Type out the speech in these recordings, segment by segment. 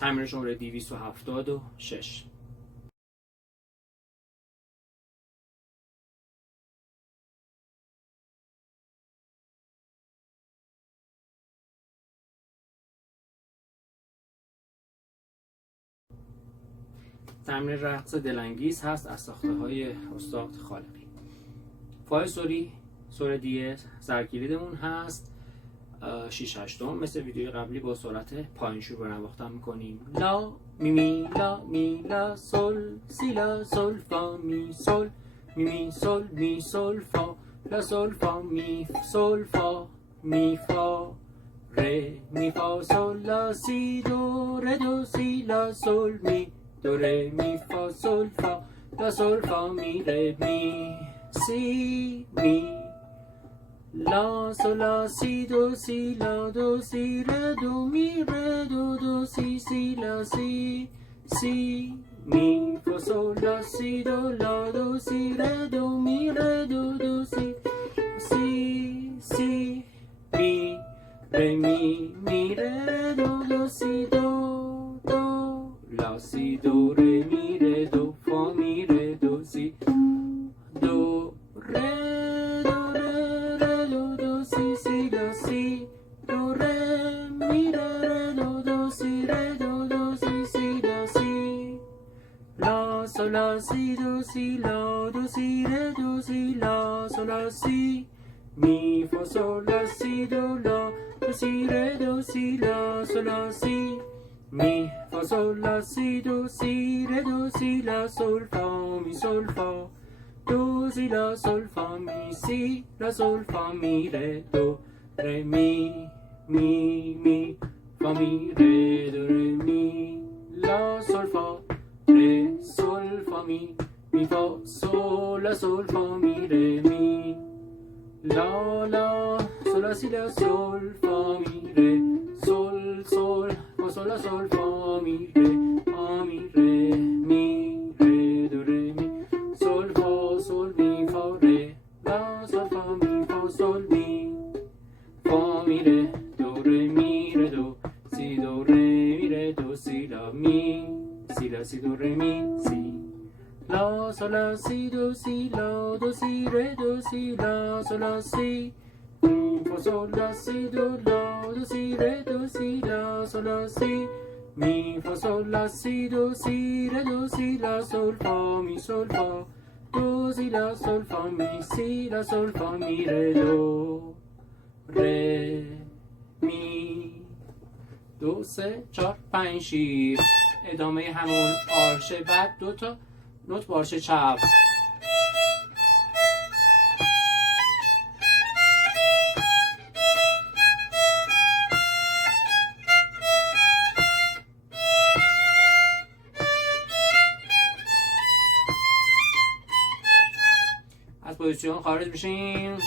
تمرین شماره 276. تمرین رقص دلانگیز هست از ساخته‌های استاد خالقی. فایل سوره دی سرکلیدمون هست 6/8 مثل ویدیوی قبلی با سرعت پایین شروع به نواختن میکنیم. لا می می لا می لا سل سی لا سل فا می سل می می سل می سل فا لا سل فا می سل فا می فا ره می فا سل لا سی دو ره دو سی لا سل می دو ره می فا سل فا لا سل فا می ره می سی می لا سل لا سی دو سی لا دو سی ره دو می ره دو دو سی سی لا سی سی می فا سل لا سی دو لا دو سی ره دو می ره دو دو سی سی سی می ره می می ره دو دو سی دو دو لا سی دو ره می ره دو فا می ره دو سی دو ره دو ره ره دو دو سی سی لا سی دو ره می ره دو دو سی ره دو دو سی سی لا سی لا سل لا سی دو سی لا دو سی ره دو سی لا سل لا سی می فا سل لا سی دو لا دو سی ره دو سی لا سل لا سی می فا سل لا سی دو سی ره دو سی لا سل فا می سل فا دو سی لا سل فا می سی لا سل فا می ره دو ره می می فا می ره دو ره می لا سل فا ره سل فا می فا سل لا سل فا می ره می لا سل لا سی لا سل فا می ره سل فا سل لا سل فا می ره فا می ره می ره دو ره می سل فا سل می فا ره لا سل فا می فا سل می فا می ره دو ره می ره دو سی دو ره می ره دو سی لا می سی لا سی دو ره می سی لا سل لا سی دو سی لا دو سی ره دو سی لا سل لا سی می فا سل لا سی دو لا دو سی ره دو سی لا سل لا سی می فا سل لا سی دو سی ره دو سی لا سل فا می سل فا دو سی لا سل فا می سی لا سل فا می ره دو ره می دو سه چهار پنج شیر. ادامه همون آرشه بعد دو تا نوت با آرشه چپ. از پوزیشن خارج میشیم.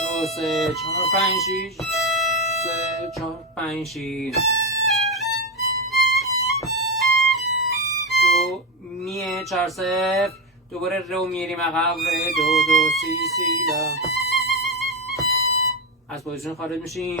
دو سه چهار پنج شیش سه چهار پنج شیش دو میه چهار صفر دوباره رو میریم عقب ره دو دو سی سی لا. از پوزیشن خارج میشیم.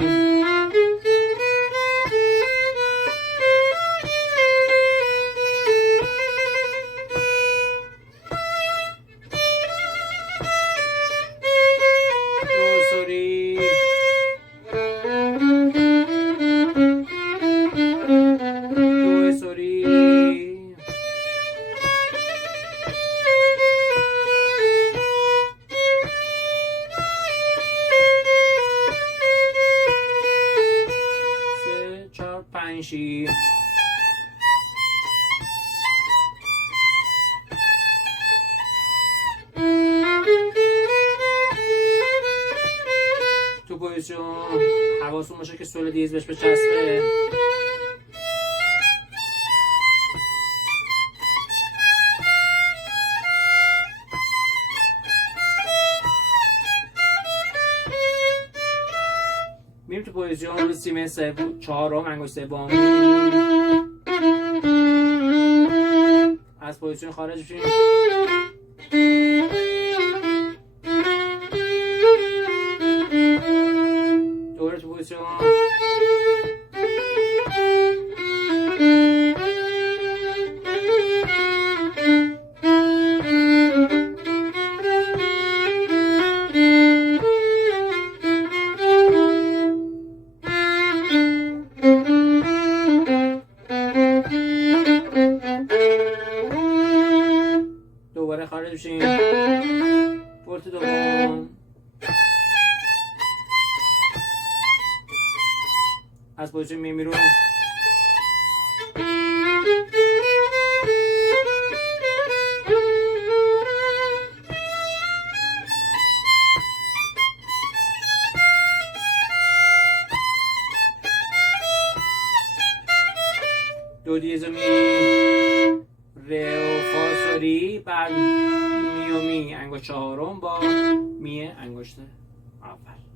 شیر. تو پوزیشن حواستون باشه که سول دیز بهش بچسبه. میریم تو پوزیشن سیمه سوم چهارم انگشت سوم. از پوزیشن خارج میشیم. پوزیشن می رو دو دیز و می، ره و فا سوری، بعد می و می انگشت چهارم با می انگشت اول.